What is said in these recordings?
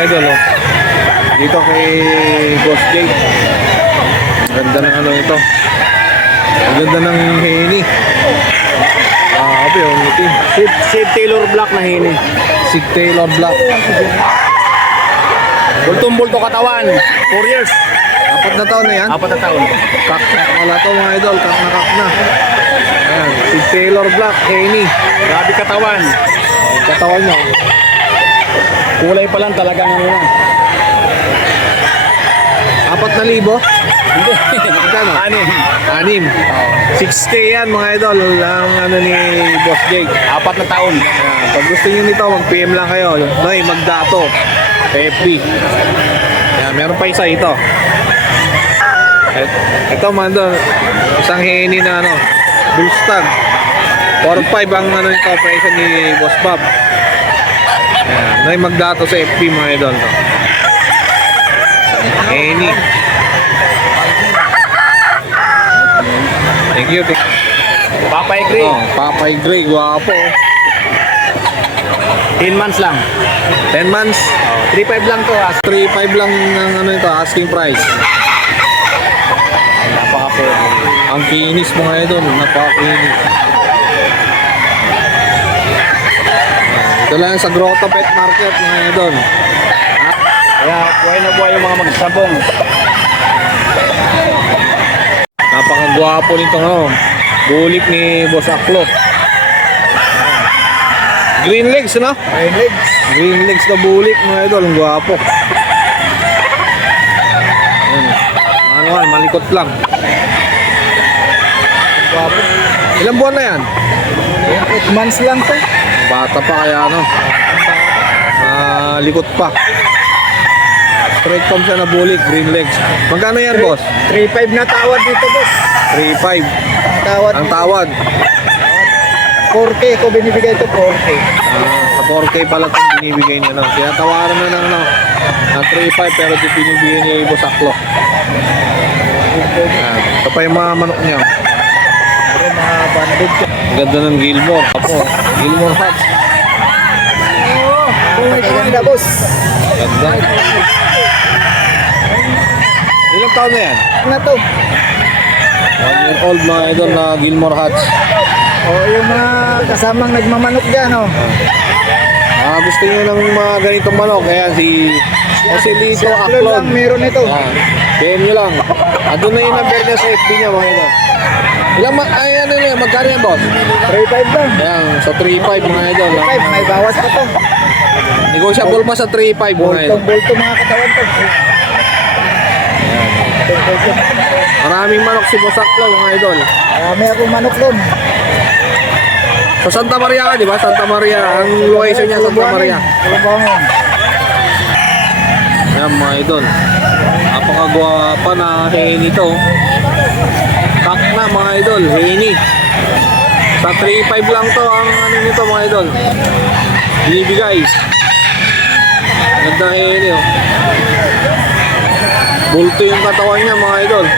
idol, oh. Dito kay Boss Jake. Ganda ng ano ito. Ang ganda ng Henny. Grabe, yung itim. Sid Taylor Black na hini. Sid Taylor Black. Bultong-bulto katawan. 4 years. 4 na taon na yan. 4 na taon. Kak na wala to mga idol. Kak na. Ayan, Sid Taylor Black, Henny. Grabe katawan. Ang katawan nyo. Kulay pa lang talagang ano na. 4,000? Hindi. Magkano? 6. 6. 6K yan mga idol. Ang ano ni Boss Jake. 4 na taon. Ayan, pag gusto nyo nito, mag-PM lang kayo. Noy, Magdato. FB. Ayan, meron pa isa ito. Ito mga idol. Isang Henny na ano. Bullstag. 4-5 ang ano ito. Presyo ni Boss Bob. Ayan, Noy, Magdato sa FB mga idol. Henny. Thank you. Papay Gray. Oh, Papay Gray, guwapo. 10 months lang. 10 months. 3.5 lang to. 3.5 lang ang ano ito, asking price. Napaka-pwede. Ang kinis mga idol, napakakinis. Ito lang sa Grotto Pet Market mga idol. Kaya buhay na buhay yung mga magsabong. Napakagwapo nito no. Bulik ni Boss Aklo. Green legs no? Green legs. Green legs na bulik mga idol, ang gwapo. Ayan. Malikot lang. Gwapo. Ilang buwan na yan? 8 months lang to. Bata pa kaya ano. Likot pa. Straight form siya na bulik, green legs. Magkano yan, boss? 3.5 na tawad dito, boss. 3.5. Tawad. Ang tawad. 4K ko binibigay ito, 4K. Sa 4K pala itong binibigay niya. No? Kaya tawaran na ng no, na 3.5 pero ito binibigay niya yung Boss Aklo. Ito pa yung mga manok niya. Pero mga banded ka. Ang ganda ng Gilmore. Apo, Gilmore Hats. Ganda, boss. Ganda. Ilang taon na yan? Ano to? 1 year old mga idol na Gilmore Hats. O, yung mga kasamang nagmamanok dyan, o. Gusto niyo ng mga ganitong manok. Ayan si Lito Upload Aklon. lang, meron ito. PM nyo lang. Andun na yung number niya sa FB niya mga idol. Ay ano yun, magkano yan boss? 3.5 lang. Ayan, sa 3.5 mga idol. 3.5, may bawas pa to. Negotiable pa sa 3.5 mga idol. Boltong-bolto mga katawan to. Maraming manok si Boss Aklo mga idol. May akong manok doon. Sa Santa Maria ka, di ba? Santa Maria. Ang location niya Santa Maria. Kulubangin. Ayan mga idol. Napakagwapa na Henny to. Kak na mga idol, Henny. Sa 3.5 lang to ang ano nito mga idol. Binibigay. Ganda Henny oh. Bulto yung katawan niya mga idol.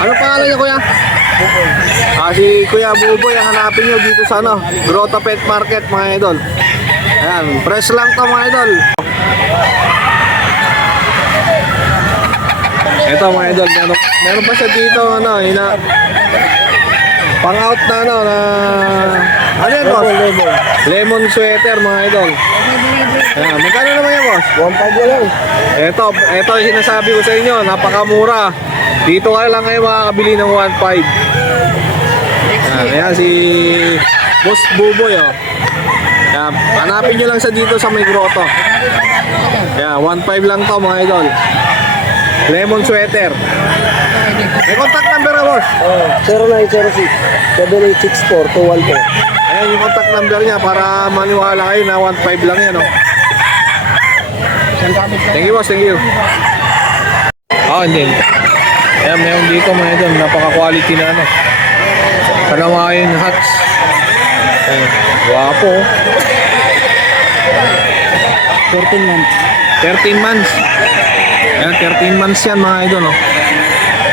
Ano pangalan niya kuya? Si Kuya Buboy ang hanapin nyo dito sa ano, Grotto Pet Market mga idol. Ayan, press lang to mga idol. Ito mga idol, meron pa siya dito ano, pang out na ano na ano yan boss? Lemon sweater mga idol. Ayan, magkano naman yan boss? 1.5 lang. Ito yung sinasabi ko sa inyo, napakamura. Dito ka lang kayo makakabili ng 1.5. Ayan si Boss Buboy oh. Ayan, hanapin nyo lang sa dito sa may grotto. Ayan, 1.5 lang to mga idol. Lemon sweater. May contact number na boss? 0906-7864-214. Ayan yung contact number niya para maniwala kayo na 1.5 lang yan oh. Thank you boss, thank you. Hindi. Ayan, meron dito mga idol, napaka-quality na ano. Kalawayan hats. Ayan, guwapo. 14 months. 13 months. Ayan, 13 months yan mga idol, no?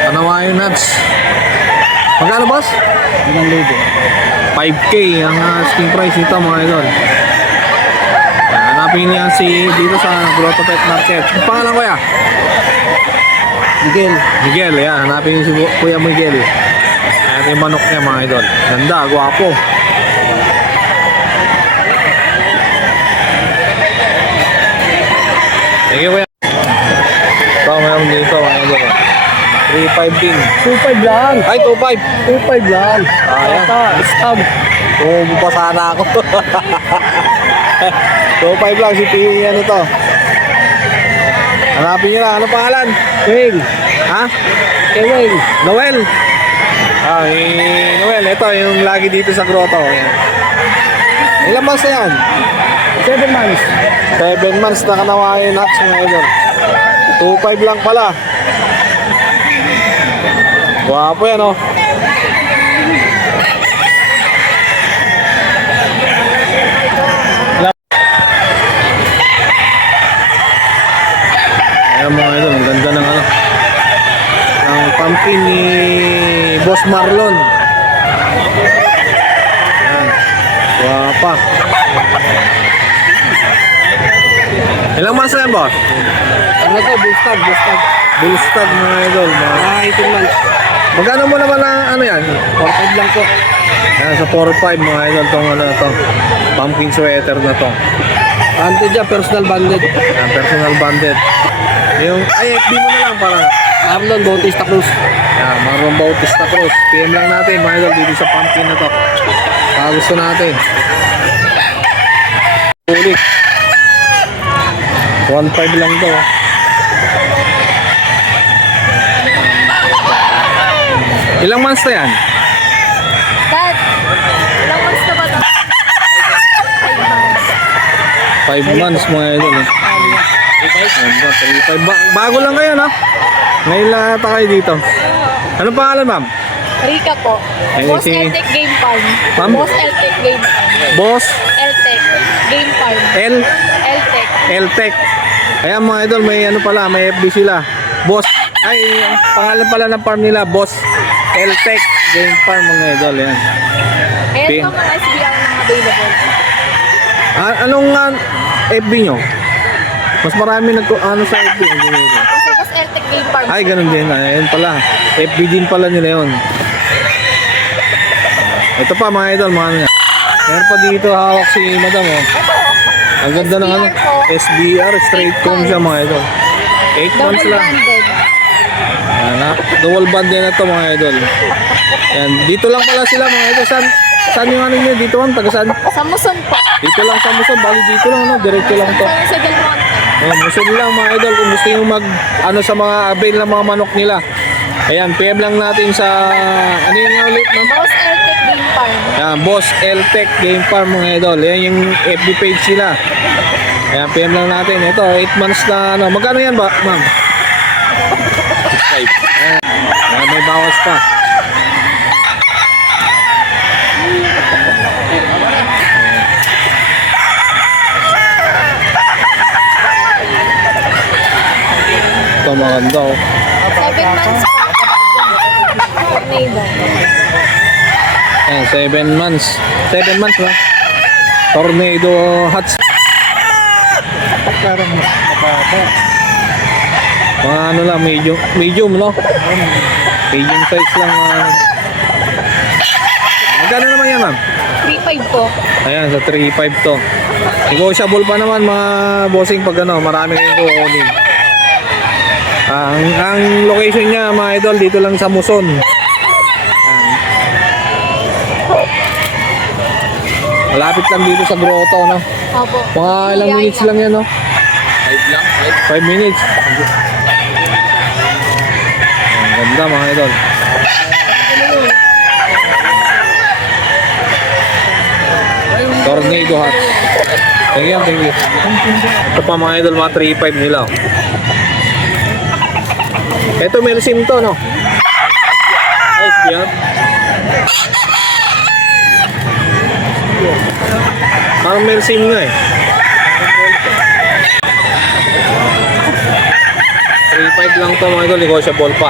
Panawayo nuts. Magkano, boss? 5K ang asking price nito mga idol. Ayan, hanapin niya dito sa Grotto Pet Market. Ang pangalan ko ya? Miguel, yan. Hanapin niyo si Kuya Miguel. Ayan yung manok niya mga idol. Ganda, gwapo. Thank you, Kuya. Ito, mayroon dito mga idol. 3.5 din. 2.5 lang. Ay, 2.5. 2.5 lang. Ayan. Stag. Tumubo pa sana ako. 2.5 lang si ano to. Hanapin nyo lang. Ano pangalan? Wing. Ha? Wing. Noel. Noel. Ito yung lagi dito sa grotto. Ayan. Ilang months na yan? 7 months. 7 months na kanawain nuts mga idol. 2.5 lang pala. Wapo yan, oh. Ayan mga idol, ang ganda ng ano, ang pumpkin ni Boss Marlon. Ayan, wapa. Ilang months na yan, boss? Ano to? Bustag. Bullstag mga idol. 18 months. Magkano mo naman ang ano yan? 4.5 lang po. Ayan, sa 4.5 mga idol, tong ano na to. Pumpkin sweater na to. Ante dyan, personal banded. Ayan, personal banded. Yung, FB mo na lang parang. Marlon Bautista Cruz. Ayan, Marlon Bautista Cruz. PM lang natin mga idol dito sa pumpkin na to. Baka gusto natin. Ulit. 1.5 lang to. Ilang months na yan? Dad, ilang months na ba ito? 5 months mga idol. 3.5. Bago lang kayo, no? Ngayon lang ata kayo dito. Ano pangalan, ma'am? Rika po. Ay, Boss si- Eltec Game Farm. Ma'am? Boss Eltec Game Farm. Boss Eltec Game Farm. Eltec. Eltec. Ayan mga idol, may ano pala, may FB sila. Boss, ay, pangalan pala ng farm nila, Boss Eltec Game Farm mga idol, yan. Ayan Pin. po mga SBR na available. Anong FB nyo? Mas marami ano sa FB. Kasi Boss Eltec Game Farm. Ay, ganun din. Ayan pala. FB din pala nila yun. Ito pa mga idol, mga ano yan. Meron pa dito hawak si madam, oh. Ang ganda ng ano, SBR, straight comb siya mga idol. 8 months Double lang. banded. Ayan, double band din na to mga idol. Ayan, dito lang pala sila mga idol. Saan yung ano nyo? Dito lang, taga saan? Sa Muson po. Dito lang sa Muson, bali dito lang, no? Diretso lang to. Sa Del Monte. Muson lang mga idol, kung gusto nyo ano sa mga avail ng mga manok nila. Ayan, PM lang natin sa, ano yun nga ulit, ma'am? Boss Eltec Game Farm. Ayan, Boss Eltec Game Farm mga idol. Ayan yung FB page sila. Ayan, PM lang natin. Ito, 8 months na ano. Magkano yan ba, ma'am? 6.5. Ayan, may bawas pa. Ito, maganda, oh. 7 months po. Tornado. Ayan, 7 months. 7 months ba? Tornado Hats. Parang mababa. Mga ano lang, medium, no? Medium size lang. Magkano naman yan, ma'am? 3.5 po. Ayan, sa 3.5 to. Negotiable pa naman mga bossing pag ano, marami kayong kukunin. Ang location niya mga idol, dito lang sa Muson. Ayan. Malapit lang dito sa grotto, no? Opo. Mga ilang minutes lang yan, no? 5 lang? 5 minutes. Ang ganda mga idol. Tornado Hats. Thank you, thank you. Ito pa mga idol, mga 3.5 nila. Oh. Ito may sim to, no? Ayos yan. Parang may sim nga eh. 3.5 lang to mga idol, negotiable pa.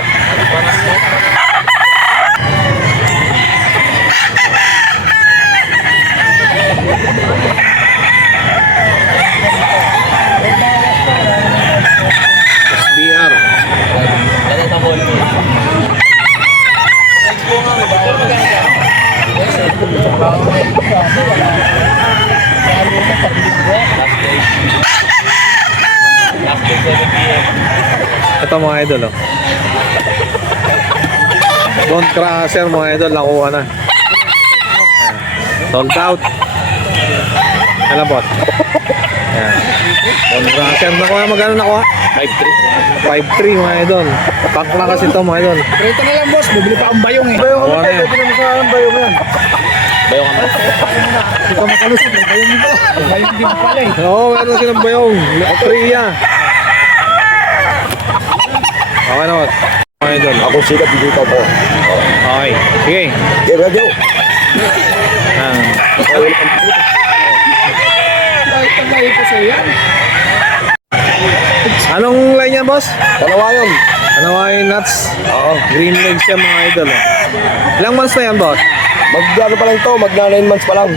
SBR. Ito mga idol, oh. Bone crusher mga idol, nakuha na. Ayan. Sold out. Alam po. Ayan. Bone crusher, nakuha, magkano nakuha? 5.3 mga idol. Pack na kasi ito mga idol. Rito na lang, boss. Bibili pa akong bayong eh. Bayong Nakuha na yan. Pwede naman sa bayong yan. Bayong ka Hindi ka makalusot. May bayong dito. May bayong dito pala eh. Oo, meron silang bayong. Priya. Okay na, boss. Mga idol. Ako sikat dito po. Okay. Sige. Radio. Ah. Bakit ang layo po sa yan? Anong line niya, boss? Dalawa yun. Hanawain nuts. Oo. Green legs siya mga idol. Oh. Ilang months na yan, boss? Mag-ano pa lang to. Mag-9 months pa lang.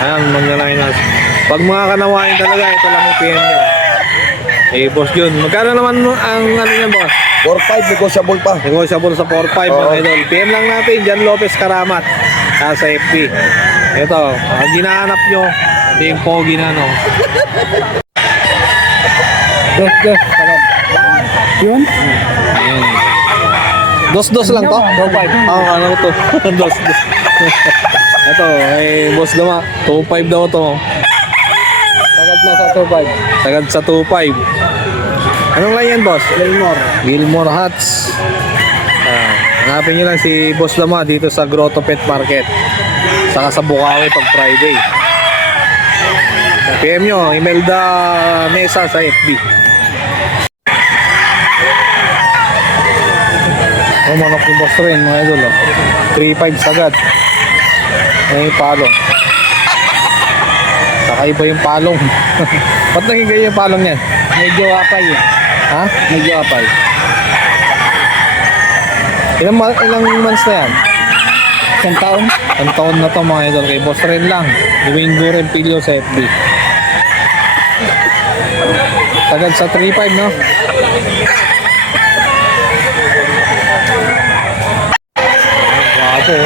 Ayan, mag-9 months. Pag mga kanawain talaga, ito lang yung PM niya. Eh, boss Jun, magkano naman ang ano niya, boss? 4-5 negotiable pa. Negotiable sa 4.5 mga Oo. idol. PM lang natin, Jan Lopez Karamat. Sa FB. Ito, ang ginahanap nyo, ito yung pogi na, no? Yun? Ayan. Dos-dos lang to? 2.5. Oo, ano to? Dos-dos. Ito, ay boss Gama, 2.5 daw to. Sagad na sa 2-5. Sagad sa 2.5. Anong line yan, boss? Gilmore. Gilmore Hats. Hanapin nyo lang si Boss Lama dito sa Grotto Pet Market. Saka sa Bukawi pag Friday. PM nyo, Imelda Mesa sa FB. Oh, manok ni Boss rin, mga idol. Oh. 3.5 sagad. May palong. Saka iba yung palong. Ba't naging ganyan yung palong yan? Medyo apay eh. Ha? Medyo apay. Ilang months na yan? Isang taon? Ang taon na to mga idol. Kay Boss rin lang. Dwayne Guren Pilio sa FB. Sagad sa 3.5, no? Wapo.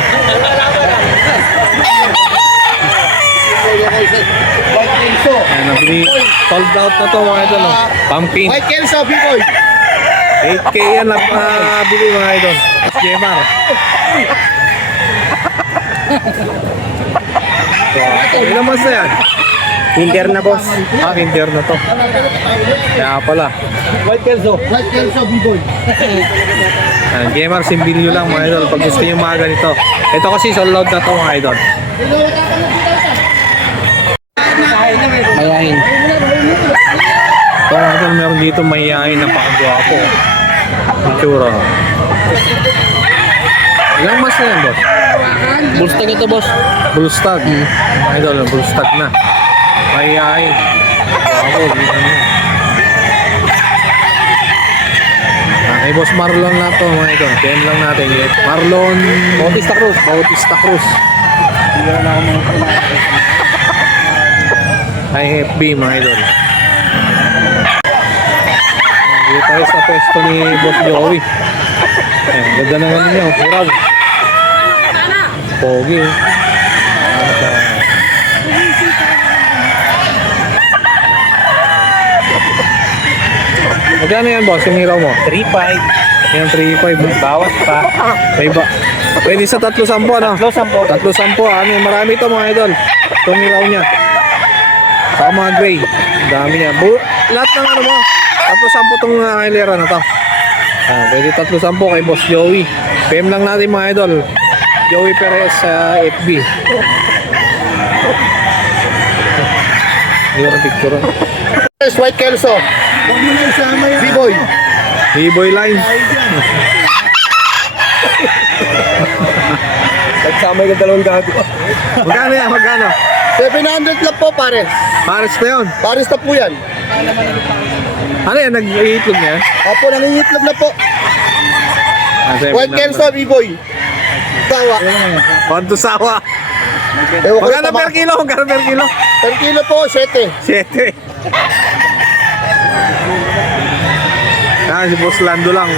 Ayan, nabili. Sold out na to mga idol. Oh. Pumpkin. White Kelso, B-boy. 8K yan nabili mga idol. SJMR. So, ilang months na yan? Tinder na, boss. Ah, kinder na to. Kaya pala. White Kelso. White Kelso, B-boy. GMR Simbilio lang mga idol. Pag gusto nyo mga ganito. Ito kasi sold out na to mga idol. Mayahin. Ito mga idol, meron dito mayayain. Napakagwapo. Itsura. Ilang mas na yan, boss? Bulstag ito, boss. Bullstag. Mga idol, bullstag na. Mayayain. Gwapo. Dito na. Kay Boss Marlon na to mga idol. PM lang natin. Marlon Bautista Cruz. Bautista Cruz. Ay FB mga idol. Dito tayo sa pwesto ni Boss Joey. Ayan, ganda naman ninyo. Hiraw. Pogi. Magkano yan, boss, yung hiraw mo? 3-5. Yan, 3.5. Bawas pa. May ba? Pwede sa 3-10, ano? 3-10. 3-10, ano? Marami ito, mga idol. Itong hiraw niya. Saka mga gray. Ang dami niya. Lahat ng ano mo. 3-10 itong hilera na to. Pwede 3-10 kay Boss Joey. PM lang natin, mga idol. Joey Perez sa FB. Hindi ko na picture. White Kelso. Huwag mo na isama yan. B-boy. B-boy line. Nagsama yung dalawang gago. Magkano yan? Magkano? 700 lang po, pares. Pares na yun. Pares na po yan. Ano yan, nag-iitlog niya? Opo, nangingitlog na po. White Cancer. Kelso, B-boy. Tawa. Konto sawa. Ewan ko Magkano na per kilo? Magkano per kilo? Per kilo po, 7. 7. Si Boss Lando lang.